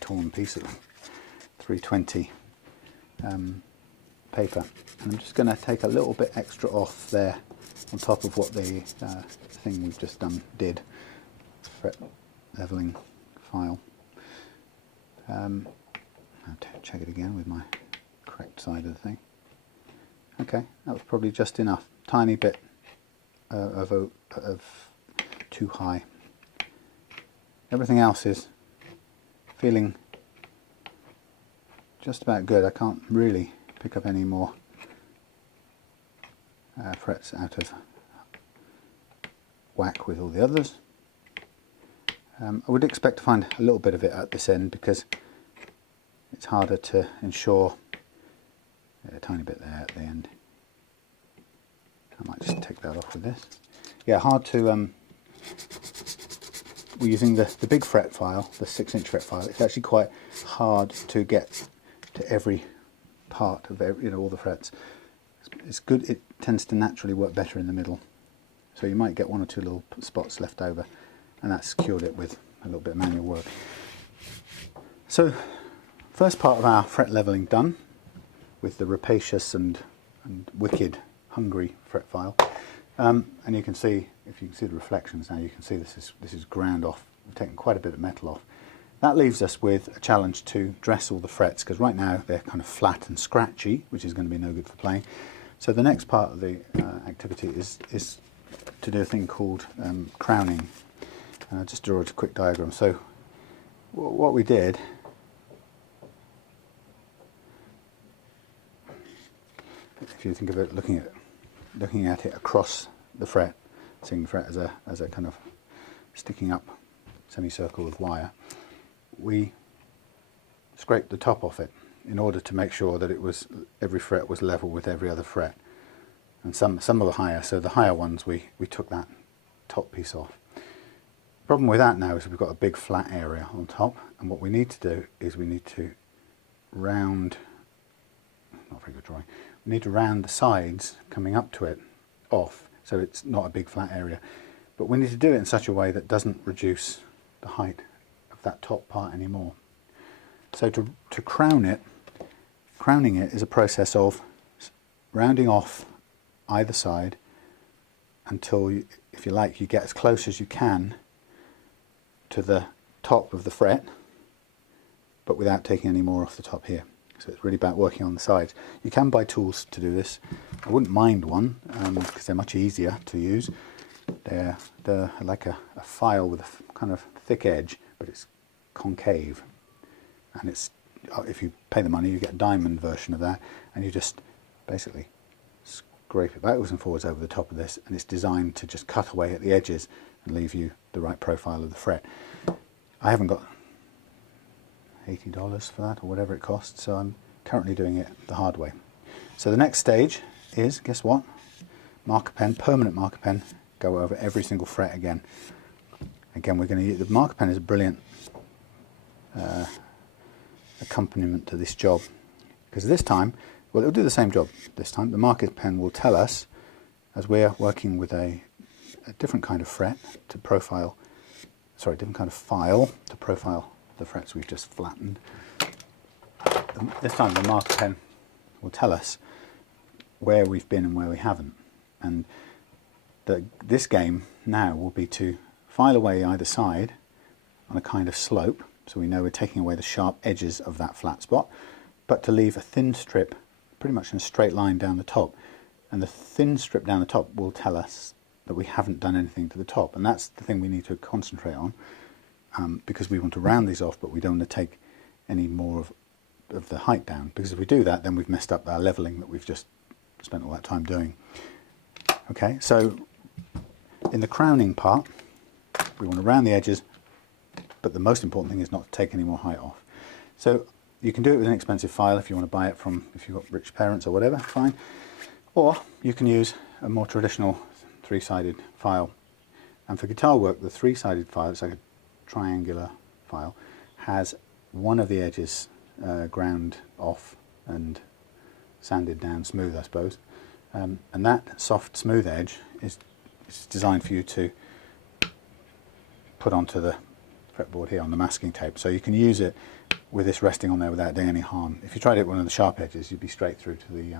torn piece of 320 paper, and I'm just going to take a little bit extra off there on top of what the thing we've just done did, fret leveling file. I'll check it again with my correct side of the thing. Okay, that was probably just enough, tiny bit of too high. Everything else is feeling just about good. I can't really pick up any more frets out of whack with all the others. I would expect to find a little bit of it at this end because it's harder to ensure. A tiny bit there at the end. I might just take that off with this. Yeah, hard to. We're using the big fret file, the 6-inch fret file. It's actually quite hard to get to every part of every, all the frets. It's good. It tends to naturally work better in the middle. So you might get one or two little spots left over, and that's cured it with a little bit of manual work. So, first part of our fret leveling done, with the rapacious and wicked, hungry fret file. And you can see, if you can see the reflections now, you can see this is ground off. We've taken quite a bit of metal off. That leaves us with a challenge to dress all the frets, because right now they're kind of flat and scratchy, which is going to be no good for playing. So the next part of the activity is to do a thing called crowning. And I'll just draw a quick diagram. So what we did, if you think of it, looking at it across the fret, seeing the fret as a kind of sticking up semicircle of wire, we scraped the top off it in order to make sure that every fret was level with every other fret, and some of the higher. So the higher ones we took that top piece off. The problem with that now is we've got a big flat area on top, and what we need to do is we need to round. Not very good drawing. We need to round the sides coming up to it off, so it's not a big flat area. But we need to do it in such a way that doesn't reduce the height of that top part anymore. So to crown it, crowning it is a process of rounding off either side until, if you like, you get as close as you can to the top of the fret, but without taking any more off the top here. So it's really about working on the sides. You can buy tools to do this. I wouldn't mind one because they're much easier to use. They're like a file with a kind of thick edge, but it's concave. And it's, if you pay the money, you get a diamond version of that, and you just basically scrape it backwards and forwards over the top of this, and it's designed to just cut away at the edges and leave you the right profile of the fret. I haven't got $80 for that, or whatever it costs, so I'm currently doing it the hard way. So the next stage is, guess what? Marker pen, permanent marker pen, go over every single fret again. Again, we're going to use, the marker pen is a brilliant accompaniment to this job, because this time, well, it'll do the same job this time. The marker pen will tell us, as we're working with a different kind of fret to profile, sorry, different kind of file to profile the frets we've just flattened. This time the marker pen will tell us where we've been and where we haven't. And this game now will be to file away either side on a kind of slope, so we know we're taking away the sharp edges of that flat spot, but to leave a thin strip pretty much in a straight line down the top. And the thin strip down the top will tell us that we haven't done anything to the top, and that's the thing we need to concentrate on, because we want to round these off, but we don't want to take any more of the height down, because if we do that, then we've messed up our leveling that we've just spent all that time doing. Okay, so in the crowning part, we want to round the edges, but the most important thing is not to take any more height off. So you can do it with an expensive file if you want to buy it from, if you've got rich parents or whatever, fine. Or you can use a more traditional three-sided file. And for guitar work, the three-sided file, it's like a triangular file, has one of the edges ground off and sanded down smooth, I suppose. And that soft, smooth edge is designed for you to put onto the fretboard here on the masking tape. So you can use it with this resting on there without doing any harm. If you tried it with one of the sharp edges, you'd be straight through to the